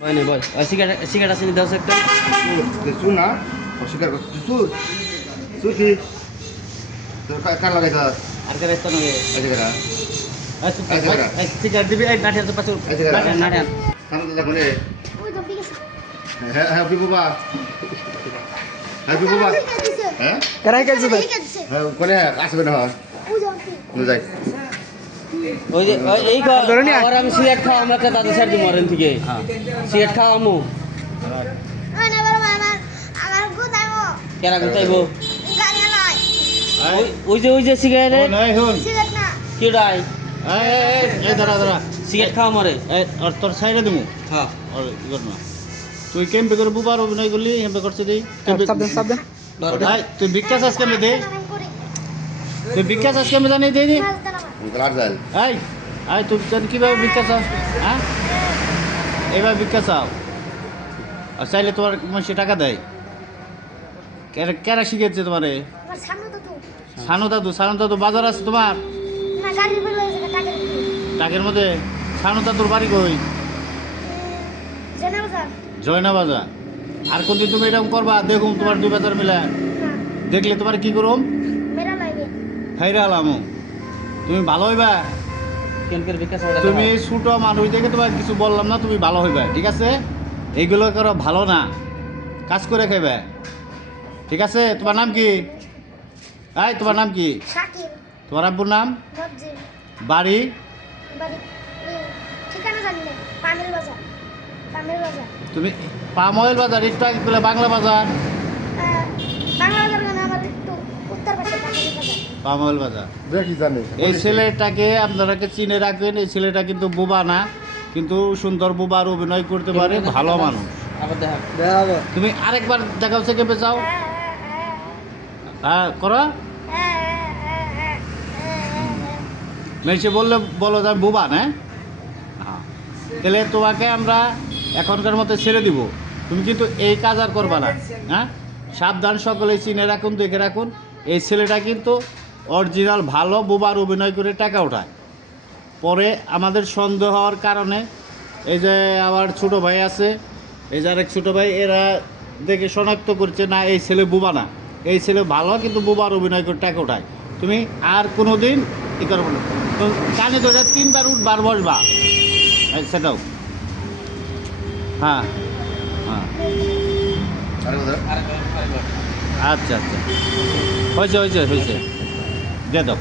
ভয় নেই ভয় সিগারেট আছে দাও একটা তুই না অস্বীকার করছিস তুই কি তোর কার লাগাইছ আর কে ব্যস্ত নয় আচ্ছা সিগারেট দিবি এই নাটিয়া তো পাশে নাটিয়া সামনে দেখো রে হ্যাঁ হ্যাঁ বাবা হ্যাঁ বাবা হ্যাঁ কেরাই কাছে ভাই হ্যাঁ কোনে আসবে না নো যাই ওই যে এই আর আমি সিগারেট খাওয়া আমরা দাদা স্যার দিই মরেন থেকে সিগারেট খাওয়া আমু কেনা গুতাইবো ওই যে সিগারেট কি ডাই এই দাঁড়া সিগারেট খাওয়া মরে আর তোর সাইডে দিমু হ্যাঁ তুই কেমপে করে বুবার অভিনয় করলি হেমপে করছে দেই সাবধান তুই বিকাশ আজকে আমি দে তুই বিকাশ আজকে আমি জানি দেই গলার জাল এই তুই জানি কিভাবে বিকাশ হ্যাঁ এইভাবে বিকাশ আর চাইলে তোমার মানুষে টাকা দেয় কেরা শিখেছে তোমারে সানু দাদু বাজার আছে তোমার টাকের মধ্যে সানু দাদুর বাড়ি কই জয়না বাজার আর কোনদিন তুমি এরকম করবা দেখুন তোমার 2 বাজার মিলা দেখলে তোমার কি করুম ফাইরা আলামু তুমি ভালো হইবা তুমি ছোট মানুষ দেখে তোমার কিছু বললাম না তুমি ভালো হইবা ঠিক আছে এইগুলো করো ভালো না কাজ করে খাইবা ঠিক আছে তোমার নাম কি তোমার নাম কি তোমার আব্বুর নাম বাড়ি তুমি পাম অয়েল বাজার একটু আগে বলে বাংলা বাজার পাম অয়েল বাজার দেখি জানি এই ছেলেটাকে আপনারাকে চিনে রাখবেন এই ছেলেটা কিন্তু বোবা না কিন্তু সুন্দর বোবার অভিনয় করতে পারে ভালো মানুষ তুমি আরেকবার দেখাও সেকেন্ডে যাও হ্যাঁ করো মেসে বললে বলো যে আমি বোবা না তাহলে তোমাকে আমরা এখনকার মতো ছেড়ে দিব তুমি কিন্তু এই কাজ আর করবা না হ্যাঁ সাবধান সকলে চিনে রাখুন দেখে রাখুন এই ছেলেটা কিন্তু অরিজিনাল ভালো বোবার অভিনয় করে টাকা ওঠায় পরে আমাদের সন্দেহ হওয়ার কারণে এই যে আমার ছোটো ভাই আছে এই যে আরেক ছোটো ভাই এরা দেখে শনাক্ত করছে না এই ছেলে বোবা না এই ছেলে ভালো কিন্তু বোবার অভিনয় করে টাকা ওঠায় তুমি আর কোনো দিন ই করবো না তো কানে ধরে 3বার উঠবার বসবা সেটাও হ্যাঁ আচ্ছা হয়েছে দিয়ে দাও